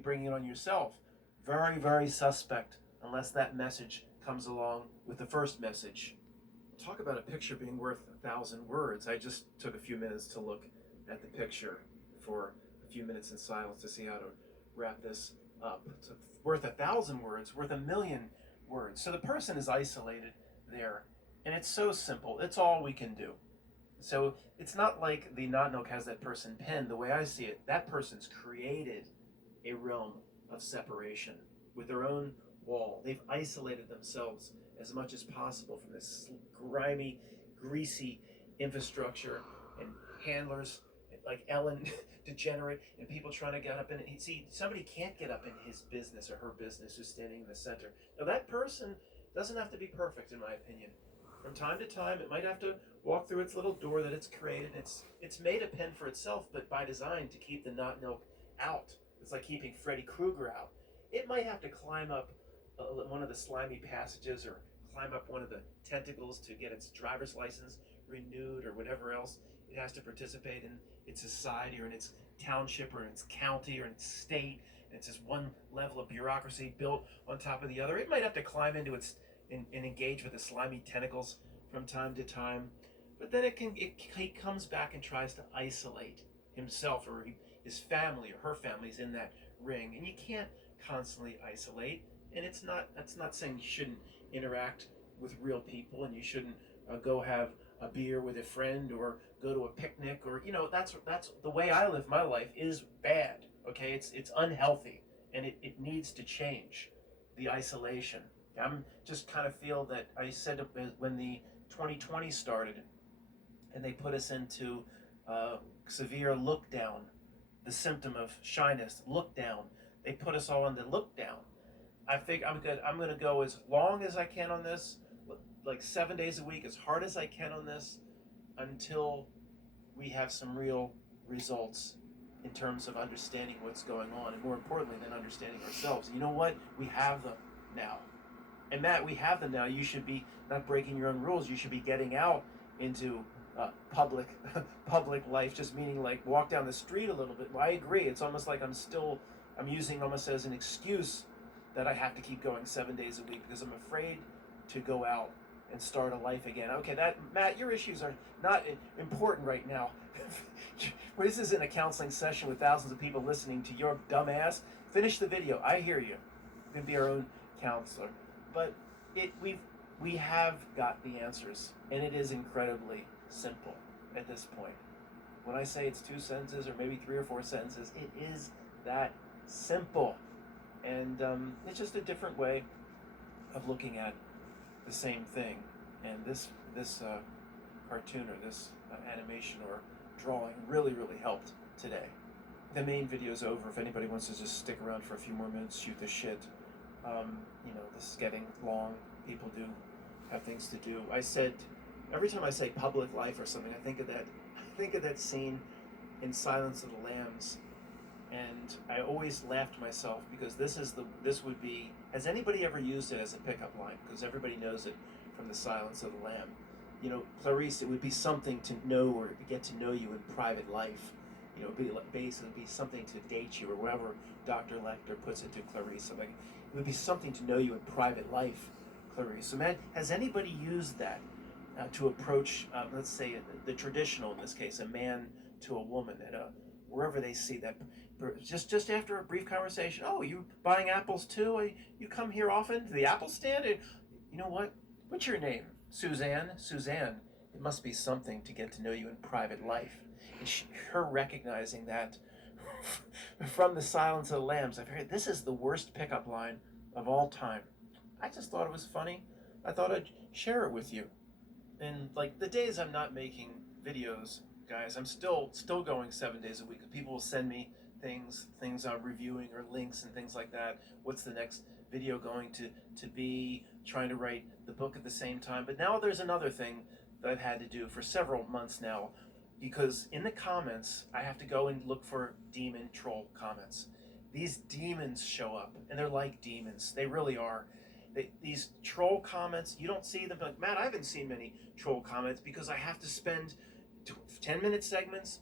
bringing it on yourself. Very, very suspect unless that message comes along with the first message. Talk about a picture being worth 1,000 words. I just took a few minutes to look at the picture for a few minutes in silence to see how to wrap this up. It's worth 1,000 words, worth 1,000,000 words. So the person is isolated there, and it's so simple. It's all we can do. So it's not like the not milk has that person pinned. The way I see it, that person's created a realm of separation with their own wall. They've isolated themselves as much as possible from this grimy, greasy infrastructure and handlers like Ellen DeGenerate and people trying to get up in it. See, somebody can't get up in his business or her business who's standing in the center. Now, that person doesn't have to be perfect, in my opinion. From time to time, it might have to walk through its little door that it's created. It's made a pen for itself, but by design to keep the not milk out. It's like keeping Freddy Krueger out. It might have to climb up one of the slimy passages or climb up one of the tentacles to get its driver's license renewed or whatever else it has to participate in its society or in its township or in its county or in its state. And it's just one level of bureaucracy built on top of the other. It might have to climb into its and engage with the slimy tentacles from time to time. But then he comes back and tries to isolate himself or his family or her family's in that ring. And you can't constantly isolate. And that's not saying you shouldn't interact with real people and you shouldn't go have a beer with a friend or go to a picnic or that's the way I live my life is bad. Okay, it's unhealthy and it needs to change. The isolation. I'm just kind of feel that I said when the 2020 started and they put us into severe look down, the symptom of shyness, look down. They put us all into look down. I think I'm good. I'm gonna go as long as I can on this, like 7 days a week, as hard as I can on this, until we have some real results in terms of understanding what's going on, and more importantly than understanding ourselves. You know what? We have them now. And Matt, we have them now. You should be not breaking your own rules. You should be getting out into public public life, just meaning like walk down the street a little bit. Well, I agree. It's almost like I'm using almost as an excuse that I have to keep going 7 days a week because I'm afraid to go out and start a life again. Okay, that Matt, your issues are not important right now. Well, this isn't a counseling session with thousands of people listening to your dumb ass. Finish the video. I hear you. You can be our own counselor, but we have got the answers, and it is incredibly simple at this point. When I say it's 2 sentences or maybe 3 or 4 sentences, it is that simple, and it's just a different way of looking at the same thing. And this cartoon or this animation or drawing really helped today. The main video is over. If anybody wants to just stick around for a few more minutes, shoot the shit. This is getting long. People do have things to do. I said every time I say public life or something, I think of that. I think of that scene in Silence of the Lambs, and I always laughed to myself because this would be. Has anybody ever used it as a pickup line? Because everybody knows it from the Silence of the Lamb. Clarice, it would be something to know or get to know you in private life. Basically be something to date you, or whatever Dr. Lecter puts it to Clarice. Like, it would be something to know you in private life, Clarice. So, man, has anybody used that to approach, let's say, the traditional, in this case, a man to a woman at wherever they see that, just after a brief conversation? Oh, you buying apples too? You come here often to the apple stand? You know what? What's your name? Suzanne? Suzanne. It must be something to get to know you in private life. And her recognizing that from the Silence of the Lambs, I've heard this is the worst pickup line of all time. I just thought it was funny. I thought I'd share it with you. And like the days I'm not making videos, guys, I'm still going 7 days a week. People will send me things I'm reviewing or links and things like that. What's the next video going to be? Trying to write the book at the same time. But now there's another thing that I've had to do for several months now, because in the comments I have to go and look for demon troll comments. These demons show up, and they're like demons. They really are. These troll comments, you don't see them. Like, Matt, I haven't seen many troll comments because I have to spend 10-minute segments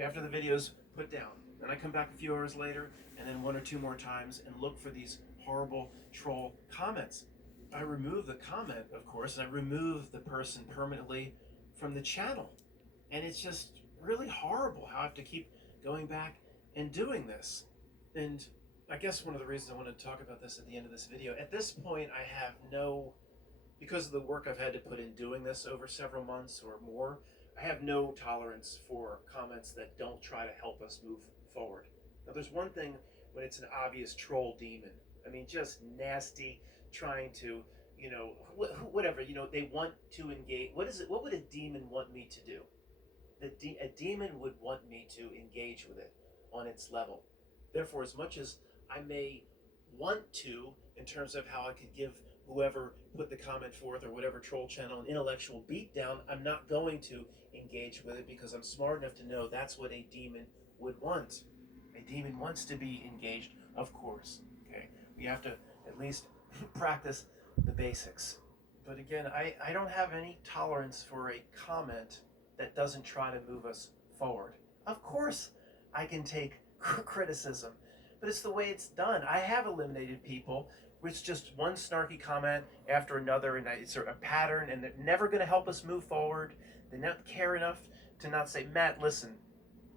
after the video's put down. Then I come back a few hours later, and then one or two more times, and look for these horrible troll comments. I remove the comment, of course, and I remove the person permanently from the channel. And it's just really horrible how I have to keep going back and doing this. And I guess one of the reasons I wanted to talk about this at the end of this video, at this point I have no, because of the work I've had to put in doing this over several months or more, I have no tolerance for comments that don't try to help us move forward. Now there's one thing when it's an obvious troll demon. I mean, just nasty, trying to, whatever, they want to engage. What would a demon want me to do? A demon would want me to engage with it on its level. Therefore, as much as I may want to, in terms of how I could give whoever put the comment forth or whatever troll channel an intellectual beatdown, I'm not going to engage with it because I'm smart enough to know that's what a demon would want. A demon wants to be engaged, of course. Okay, we have to at least practice the basics. But again, I don't have any tolerance for a comment that doesn't try to move us forward. Of course, I can take criticism, but it's the way it's done. I have eliminated people with just one snarky comment after another, and it's a pattern, and they're never going to help us move forward. They don't care enough to not say, Matt, listen,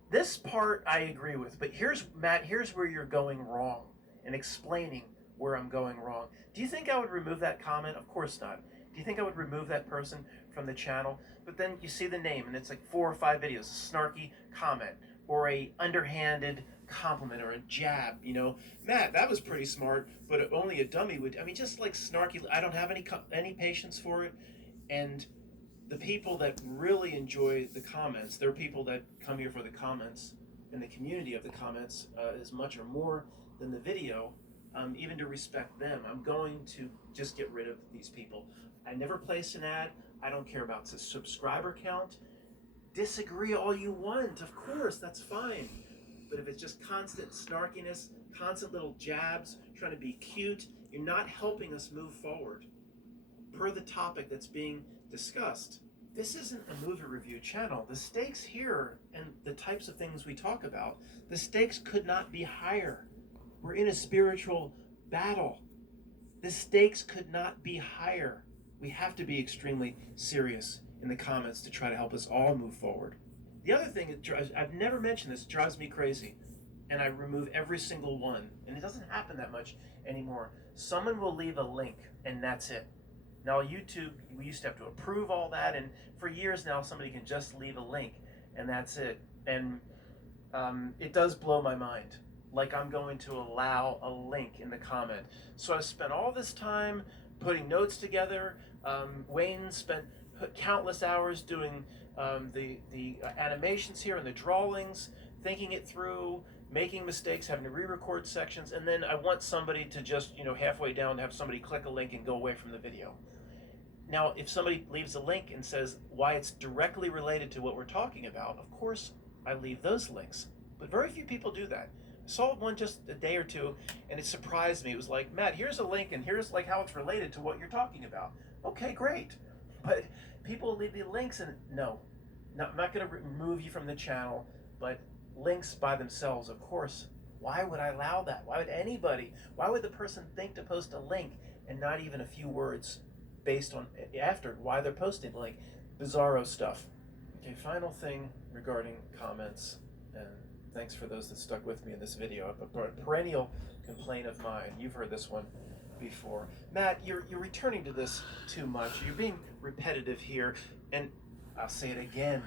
this part I agree with, but Matt, here's where you're going wrong, and explaining where I'm going wrong. Do you think I would remove that comment? Of course not. Do you think I would remove that person from the channel? But then you see the name, and it's like 4 or 5 videos, a snarky comment, or a underhanded compliment, or a jab, Matt, that was pretty smart, but only a dummy would, just like snarky. I don't have any patience for it. And the people that really enjoy the comments, there are people that come here for the comments, and the community of the comments is much or more than the video. Even to respect them, I'm going to just get rid of these people. I never place an ad. I don't care about the subscriber count. Disagree all you want, of course, that's fine. But if it's just constant snarkiness, constant little jabs, trying to be cute, you're not helping us move forward per the topic that's being discussed. This isn't a movie review channel. The stakes here and the types of things we talk about, the stakes could not be higher. We're in a spiritual battle. The stakes could not be higher. We have to be extremely serious in the comments to try to help us all move forward. The other thing, I've never mentioned this, drives me crazy, and I remove every single one, and it doesn't happen that much anymore. Someone will leave a link, and that's it. Now YouTube, we used to have to approve all that, and for years now somebody can just leave a link, and that's it. And it does blow my mind. Like I'm going to allow a link in the comment. So I spent all this time putting notes together. Wayne spent countless hours doing the animations here and the drawings, thinking it through, making mistakes, having to re-record sections, and then I want somebody to just, halfway down, have somebody click a link and go away from the video. Now, if somebody leaves a link and says why it's directly related to what we're talking about, of course I leave those links. But very few people do that. I saw one just a day or two, and it surprised me. It was like, Matt, here's a link, and here's like how it's related to what you're talking about. Okay, great. But people leave the links, and no, I'm not going to remove you from the channel, but links by themselves, of course. Why would I allow that? Why would the person think to post a link and not even a few words based on after why they're posting, like bizarro stuff? Okay, final thing regarding comments, and thanks for those that stuck with me in this video. A perennial complaint of mine. You've heard this one before. Matt, you're returning to this too much. You're being repetitive here, and I'll say it again,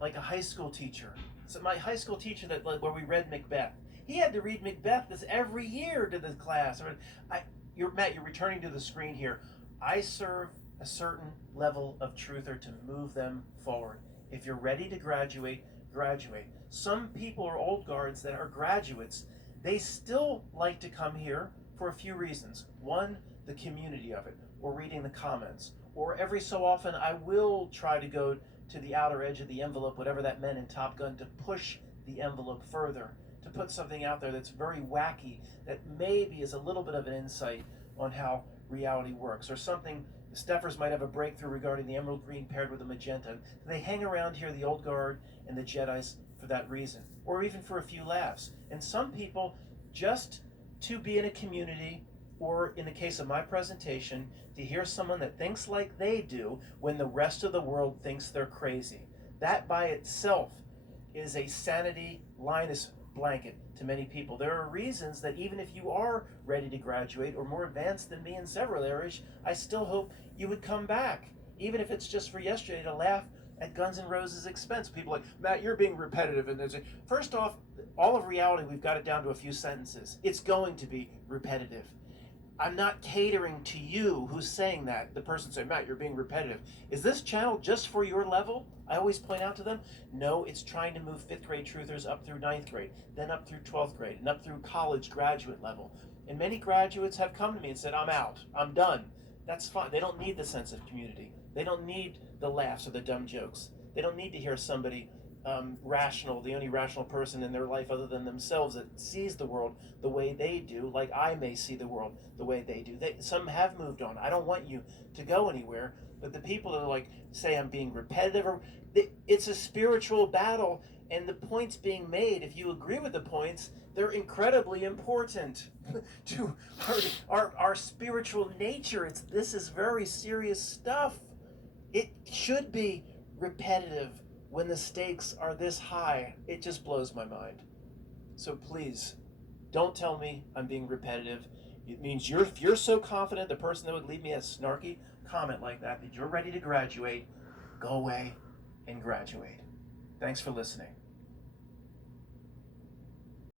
like a high school teacher. So my high school teacher where we read Macbeth, he had to read Macbeth this every year to the class. Matt, you're returning to the screen here. I serve a certain level of truther to move them forward. If you're ready to graduate, graduate. Some people are old guards that are graduates. They still like to come here for a few reasons. One, the community of it, or reading the comments, or every so often I will try to go to the outer edge of the envelope, whatever that meant in Top Gun, to push the envelope further, to put something out there that's very wacky, that maybe is a little bit of an insight on how reality works, or something. The Steffers might have a breakthrough regarding the emerald green paired with the magenta. They hang around here, the old guard and the Jedis, for that reason, or even for a few laughs. And some people just to be in a community, or in the case of my presentation, to hear someone that thinks like they do when the rest of the world thinks they're crazy. That by itself is a sanity Linus blanket to many people. There are reasons that even if you are ready to graduate or more advanced than me in several areas, I still hope you would come back, even if it's just for yesterday to laugh at Guns N' Roses' expense. People are like, Matt, you're being repetitive. And there's first off, all of reality, we've got it down to a few sentences. It's going to be repetitive. I'm not catering to you who's saying that. The person saying, Matt, you're being repetitive. Is this channel just for your level? I always point out to them, no, it's trying to move 5th grade truthers up through 9th grade, then up through 12th grade, and up through college graduate level. And many graduates have come to me and said, I'm out, I'm done. That's fine. They don't need the sense of community. They don't need the laughs or the dumb jokes. They don't need to hear somebody rational, the only rational person in their life other than themselves that sees the world the way they do, like I may see the world the way they do. Some have moved on. I don't want you to go anywhere, but the people that are like, say I'm being repetitive, it's a spiritual battle, and the points being made, if you agree with the points, they're incredibly important to our spiritual nature. This is very serious stuff. It should be repetitive when the stakes are this high. It just blows my mind. So please, don't tell me I'm being repetitive. It means if you're so confident, the person that would leave me a snarky comment like that you're ready to graduate, go away and graduate. Thanks for listening.